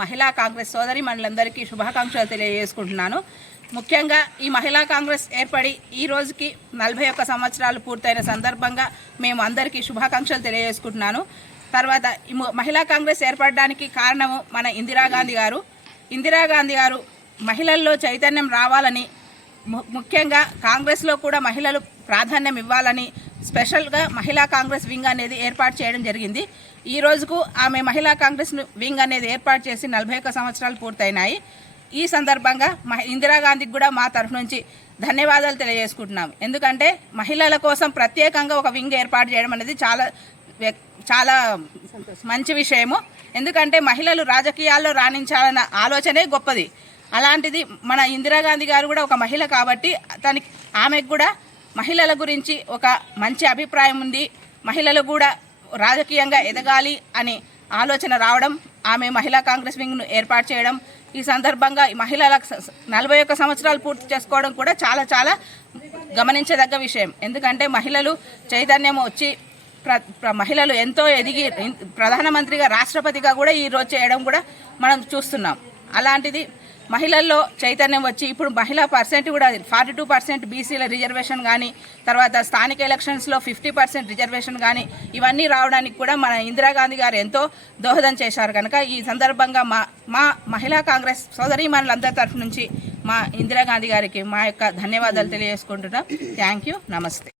మహిళా కాంగ్రెస్ సోదరి మనులందరికీ శుభాకాంక్షలు తెలియజేసుకుంటున్నాను. ముఖ్యంగా ఈ మహిళా కాంగ్రెస్ ఏర్పడి ఈ రోజుకి 41 సంవత్సరాలు పూర్తయిన సందర్భంగా మేము అందరికీ శుభాకాంక్షలు తెలియజేసుకుంటున్నాను. తర్వాత ఈ మహిళా కాంగ్రెస్ ఏర్పడడానికి కారణము మన ఇందిరాగాంధీ గారు మహిళల్లో చైతన్యం రావాలని, ముఖ్యంగా కాంగ్రెస్లో కూడా మహిళలు ప్రాధాన్యం ఇవ్వాలని స్పెషల్గా మహిళా కాంగ్రెస్ వింగ్ అనేది ఏర్పాటు చేయడం జరిగింది. ఈ రోజుకు ఆమె మహిళా కాంగ్రెస్ వింగ్ అనేది ఏర్పాటు చేసి 41 సంవత్సరాలు పూర్తయినాయి. ఈ సందర్భంగా ఇందిరాగాంధీకి కూడా మా తరఫు నుంచి ధన్యవాదాలు తెలియజేసుకుంటున్నాం. ఎందుకంటే మహిళల కోసం ప్రత్యేకంగా ఒక వింగ్ ఏర్పాటు చేయడం అనేది చాలా మంచి విషయము. ఎందుకంటే మహిళలు రాజకీయాల్లో రాణించాలన్న ఆలోచనే గొప్పది. అలాంటిది మన ఇందిరాగాంధీ గారు కూడా ఒక మహిళ కాబట్టి ఆమెకు కూడా మహిళల గురించి ఒక మంచి అభిప్రాయం ఉంది. మహిళలు కూడా రాజకీయంగా ఎదగాలి అని ఆలోచన రావడం, ఆమె మహిళా కాంగ్రెస్ వింగ్ను ఏర్పాటు చేయడం, ఈ సందర్భంగా మహిళల 41 సంవత్సరాలు పూర్తి చేసుకోవడం కూడా చాలా గమనించదగ్గ విషయం. ఎందుకంటే మహిళలు చైతన్యం వచ్చి మహిళలు ఎంతో ఎదిగి ప్రధానమంత్రిగా, రాష్ట్రపతిగా కూడా ఈరోజు చేయడం కూడా మనం చూస్తున్నాం. అలాంటిది మహిళల్లో చైతన్యం వచ్చి ఇప్పుడు మహిళా పర్సెంట్ కూడా 42% బీసీల రిజర్వేషన్ కానీ, తర్వాత స్థానిక ఎలక్షన్స్లో 50% రిజర్వేషన్ కానీ, ఇవన్నీ రావడానికి కూడా మన ఇందిరాగాంధీ గారు ఎంతో దోహదం చేశారు. కనుక ఈ సందర్భంగా మా మహిళా కాంగ్రెస్ సోదరీమణులందరి తరఫు నుంచి మా ఇందిరాగాంధీ గారికి మా యొక్క ధన్యవాదాలు తెలియజేసుకుంటున్నాం. Thank you. నమస్తే.